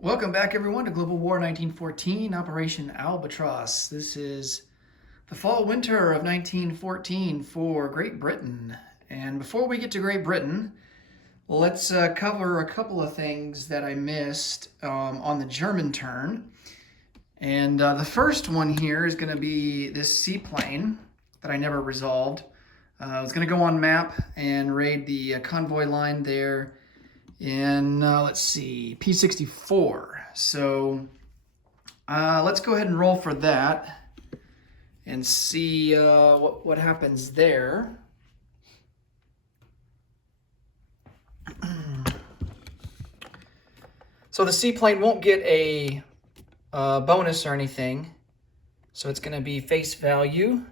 Welcome back, everyone, to Global War 1914, Operation Albatross. This is the fall-winter of 1914 for Great Britain. And before we get to Great Britain, let's cover a couple of things that I missed on the German turn. And the first one here is going to be this seaplane that I never resolved. I was going to go on map and raid the convoy line there in, let's see, P64. So let's go ahead and roll for that and see what happens there. So the seaplane won't get a bonus or anything. So it's going to be face value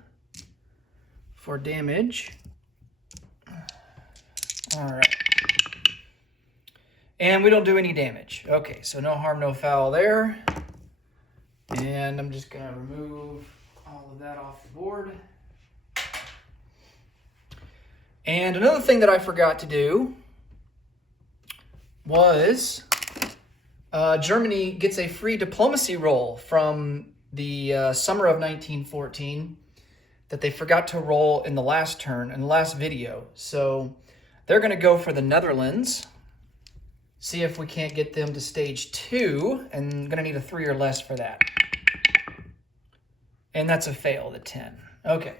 for damage. All right. And we don't do any damage. Okay, so no harm, no foul there. And I'm just going to remove all of that off the board. And another thing that I forgot to do was Germany gets a free diplomacy roll from the summer of 1914 that they forgot to roll in the last turn, in the last video. So they're going to go for the Netherlands. See if we can't get them to stage 2, and I'm going to need a 3 or less for that. And that's a fail, the 10. Okay.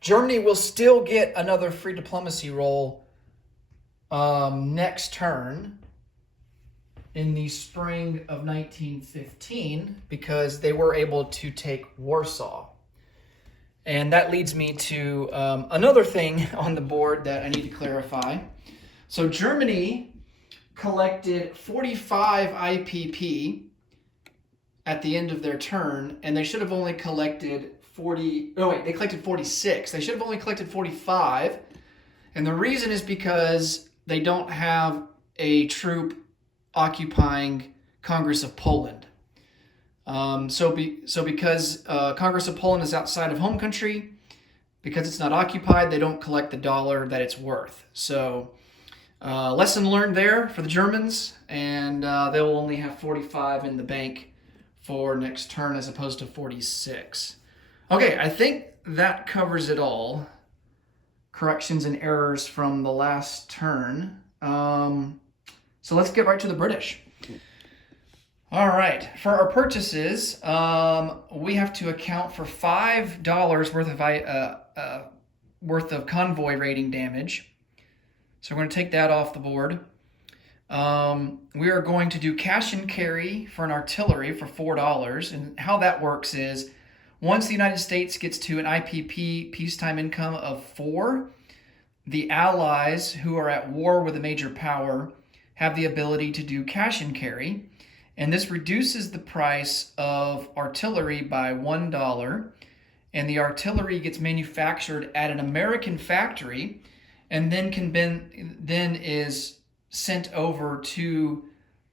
Germany will still get another free diplomacy roll next turn in the spring of 1915 because they were able to take Warsaw. And that leads me to another thing on the board that I need to clarify. So Germany collected 45 IPP at the end of their turn, and they should have only collected 40. Oh wait, they collected 46. They should have only collected 45, and the reason is because they don't have a troop occupying Congress of Poland. So because Congress of Poland is outside of home country, because it's not occupied, they don't collect the dollar that it's worth. So lesson learned there for the Germans, and they'll only have 45 in the bank for next turn as opposed to 46. Okay, I think that covers it all. Corrections and errors from the last turn. So let's get right to the British. All right, for our purchases, we have to account for $5 worth of convoy raiding damage. So we're going to take that off the board. We are going to do cash and carry for an artillery for $4. And how that works is once the United States gets to an IPP peacetime income of 4, the allies who are at war with a major power have the ability to do cash and carry. And this reduces the price of artillery by $1. And the artillery gets manufactured at an American factory and then is sent over to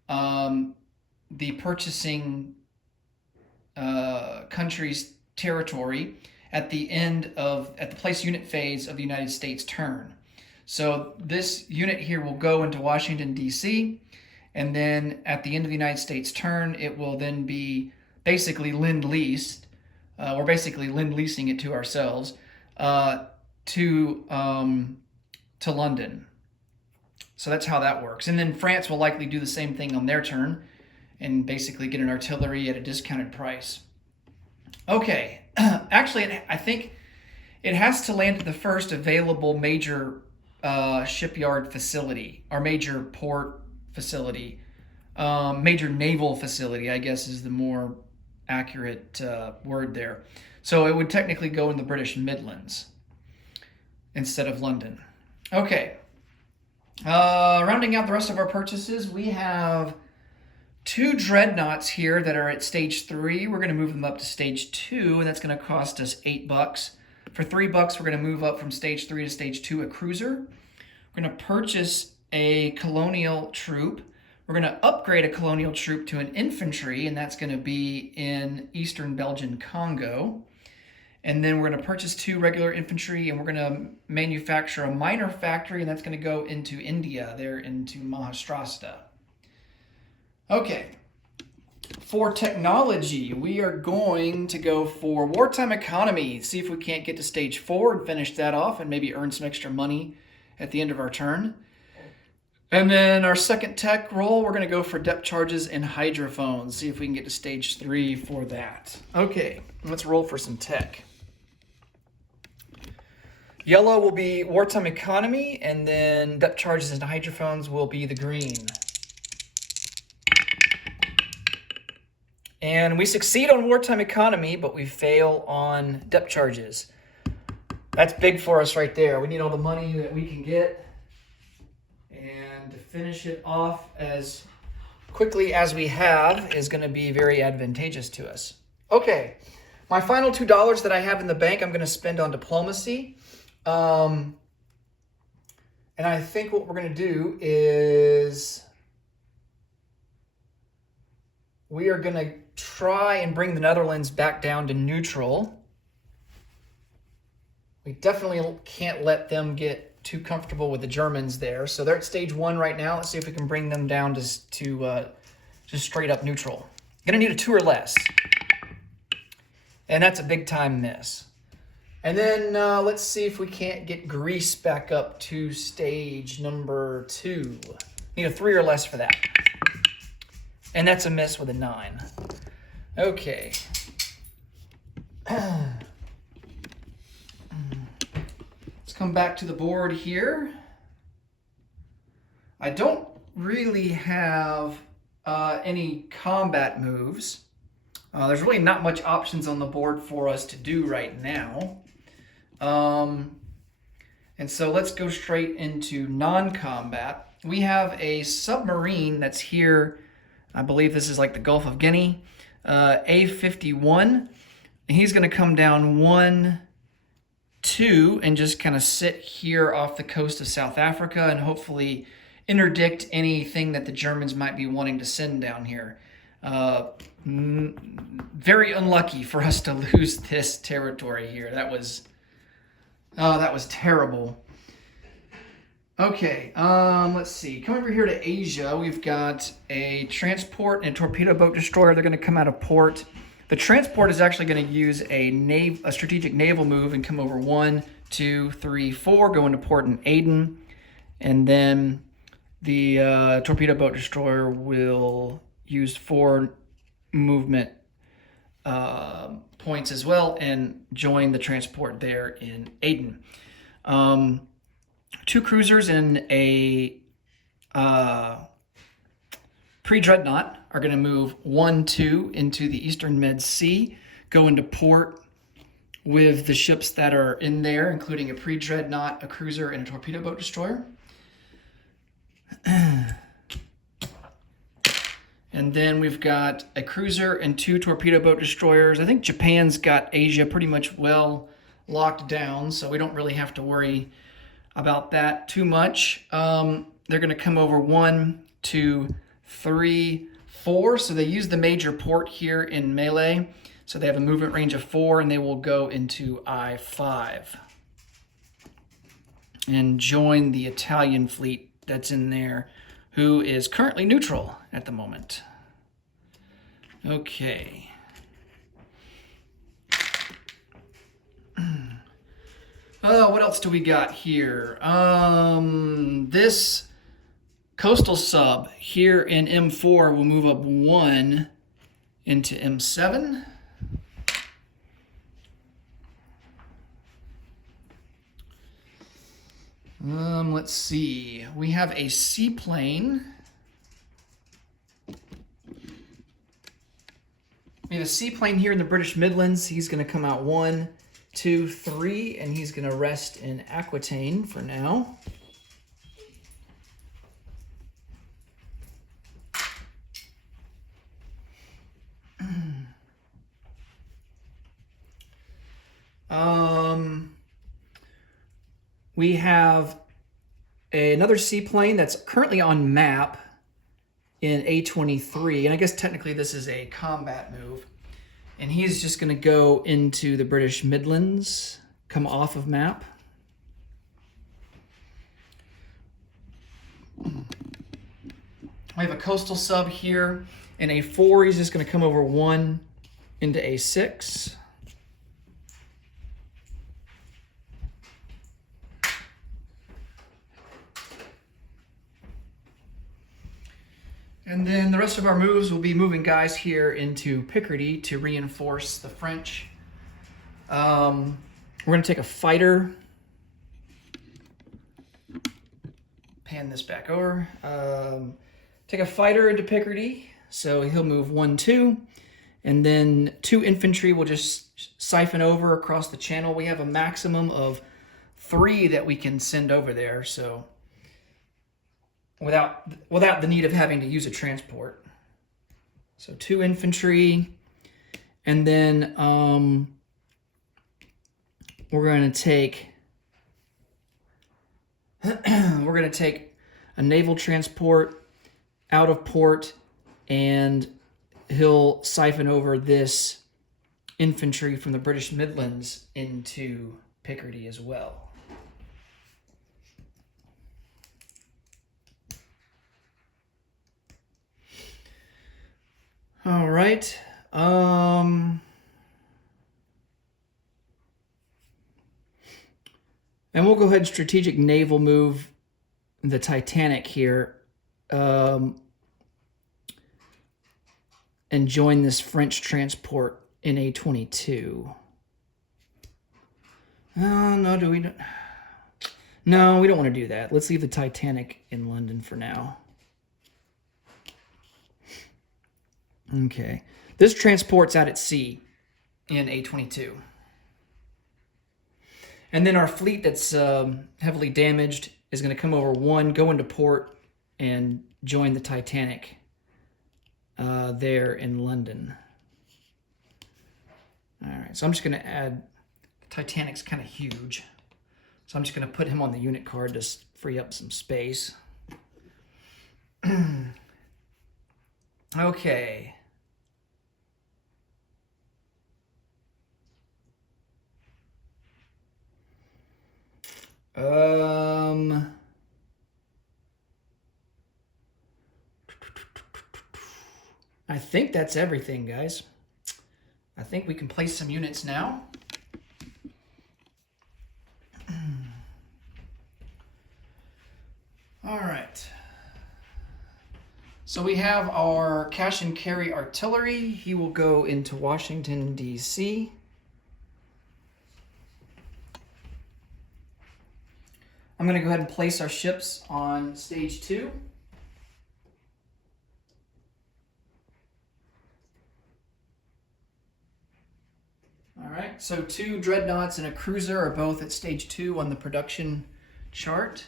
the purchasing country's territory at the place unit phase of the United States turn. So this unit here will go into Washington, D.C., and then at the end of the United States turn, it will then be basically lend-leased. We're basically lend-leasing it to ourselves to London. So that's how that works. And then France will likely do the same thing on their turn and basically get an artillery at a discounted price. Okay, actually, I think it has to land at the first available major shipyard facility, or major port facility. Major naval facility, I guess, is the more accurate word there. So it would technically go in the British Midlands instead of London. Okay. Rounding out the rest of our purchases, we have 2 dreadnoughts here that are at stage 3. We're going to move them up to stage 2, and that's going to cost us $8. For $3, we're going to move up from stage 3 to stage 2 a cruiser. We're going to purchase a colonial troop. We're going to upgrade a colonial troop to an infantry, and that's going to be in eastern Belgian Congo. And then we're going to purchase 2 regular infantry, and we're going to manufacture a minor factory, and that's going to go into India, there into Maharashtra. Okay. For technology, we are going to go for wartime economy. See if we can't get to stage 4 and finish that off and maybe earn some extra money at the end of our turn. And then our second tech roll, we're going to go for depth charges and hydrophones. See if we can get to stage 3 for that. Okay, let's roll for some tech. Yellow will be wartime economy, and then depth charges and hydrophones will be the green. And we succeed on wartime economy, but we fail on depth charges. That's big for us right there. We need all the money that we can get. And to finish it off as quickly as we have is going to be very advantageous to us. Okay, my final $2 that I have in the bank, I'm going to spend on diplomacy. And I think what we're going to do is we are going to try and bring the Netherlands back down to neutral. We definitely can't let them get too comfortable with the Germans there. So they're at stage 1 right now. Let's see if we can bring them down to just straight up neutral. Gonna need a 2 or less. And that's a big time miss. And then let's see if we can't get Greece back up to stage number 2. Need a 3 or less for that. And that's a miss with a 9. Okay. Let's come back to the board here. I don't really have any combat moves. There's really not much options on the board for us to do right now. And so let's go straight into non-combat. We have a submarine that's here. I believe this is like the Gulf of Guinea. A51. He's going to come down 1, 2, and just kind of sit here off the coast of South Africa and hopefully interdict anything that the Germans might be wanting to send down here. Very unlucky for us to lose this territory here. That was terrible. Okay, let's see. Come over here to Asia. We've got a transport and a torpedo boat destroyer. They're going to come out of port. The transport is actually going to use a strategic naval move and come over 1, 2, 3, 4, go into port in Aden. And then the torpedo boat destroyer will use 4 movement points as well and join the transport there in Aden. 2 cruisers and a pre-dreadnought are going to move 1, 2 into the Eastern Med Sea, go into port with the ships that are in there, including a pre-dreadnought, a cruiser, and a torpedo boat destroyer. And then we've got a cruiser and 2 torpedo boat destroyers. I think Japan's got Asia pretty much well locked down, so we don't really have to worry about that too much. They're going to come over 1, 2, 3, 4. So they use the major port here in Melee. So they have a movement range of 4, and they will go into I-5 and join the Italian fleet that's in there, who is currently neutral at the moment. Okay. What else do we got here? This coastal sub here in M4 will move up 1 into M7. Let's see. We have a seaplane. We have a seaplane here in the British Midlands. He's going to come out 1, 2, 3, and he's going to rest in Aquitaine for now. We have another seaplane that's currently on map in A23, and I guess technically this is a combat move. And he's just going to go into the British Midlands, come off of map. We have a coastal sub here. In A4, he's just going to come over 1 into A6. And then the rest of our moves will be moving guys here into Picardy to reinforce the French. We're going to take a fighter. Pan this back over. Take a fighter into Picardy. So he'll move 1, 2. And then 2 infantry will just siphon over across the channel. We have a maximum of 3 that we can send over there. So without the need of having to use a transport. So 2 infantry, and then we're going to take a naval transport out of port, and he'll siphon over this infantry from the British Midlands into Picardy as well. All right. And we'll go ahead and strategic naval move the Titanic here and join this French transport in A22. No, we don't want to do that. Let's leave the Titanic in London for now. Okay, this transport's out at sea in A22. And then our fleet that's heavily damaged is going to come over 1, go into port, and join the Titanic there in London. All right, so I'm just going to add, the Titanic's kind of huge, so I'm just going to put him on the unit card to free up some space. Okay. I think that's everything, guys. I think we can place some units now. All right. So we have our cash and carry artillery. He will go into Washington, D.C. I'm going to go ahead and place our ships on stage 2. All right, so 2 dreadnoughts and a cruiser are both at stage 2 on the production chart.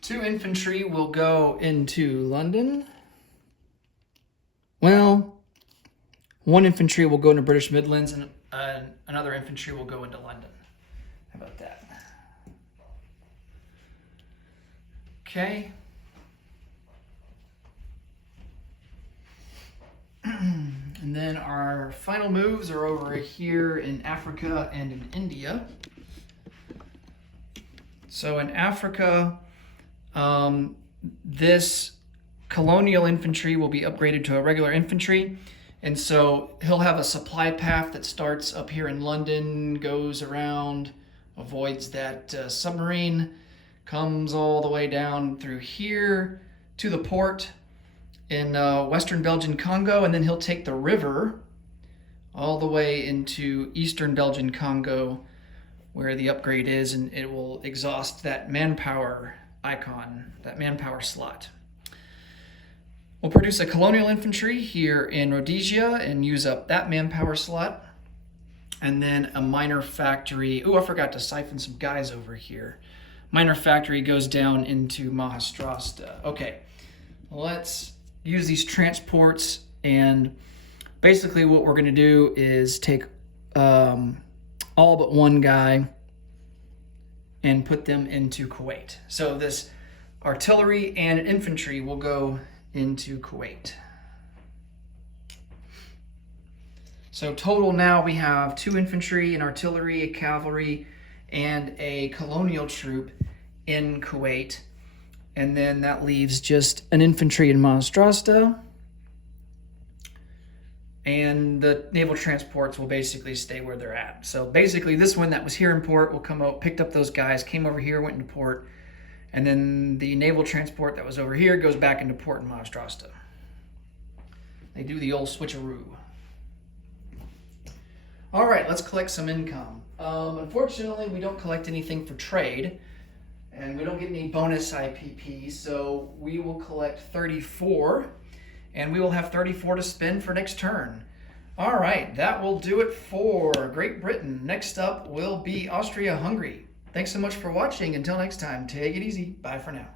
Two infantry will go into London. Well, 1 infantry will go into British Midlands and another infantry will go into London. How about that? Okay. And then our final moves are over here in Africa and in India. So in Africa, this colonial infantry will be upgraded to a regular infantry. And so he'll have a supply path that starts up here in London, goes around, avoids that submarine, comes all the way down through here to the port in Western Belgian Congo, and then he'll take the river all the way into Eastern Belgian Congo where the upgrade is, and it will exhaust that manpower icon, that manpower slot. We'll produce a colonial infantry here in Rhodesia and use up that manpower slot. And then a minor factory. Oh, I forgot to siphon some guys over here. Minor factory goes down into Maharashtra. Okay, let's use these transports, and basically what we're going to do is take all but 1 guy and put them into Kuwait. So this artillery and infantry will go into Kuwait. So total now we have 2 infantry, an artillery, a cavalry, and a colonial troop in Kuwait. And then that leaves just an infantry in Monastrosta. And the naval transports will basically stay where they're at. So basically this one that was here in port will come out, picked up those guys, came over here, went into port. And then the naval transport that was over here goes back into port in Monastrosta. They do the old switcheroo. All right, let's collect some income. Unfortunately, we don't collect anything for trade, and we don't get any bonus IPP, so we will collect 34, and we will have 34 to spend for next turn. All right, that will do it for Great Britain. Next up will be Austria-Hungary. Thanks so much for watching. Until next time, take it easy. Bye for now.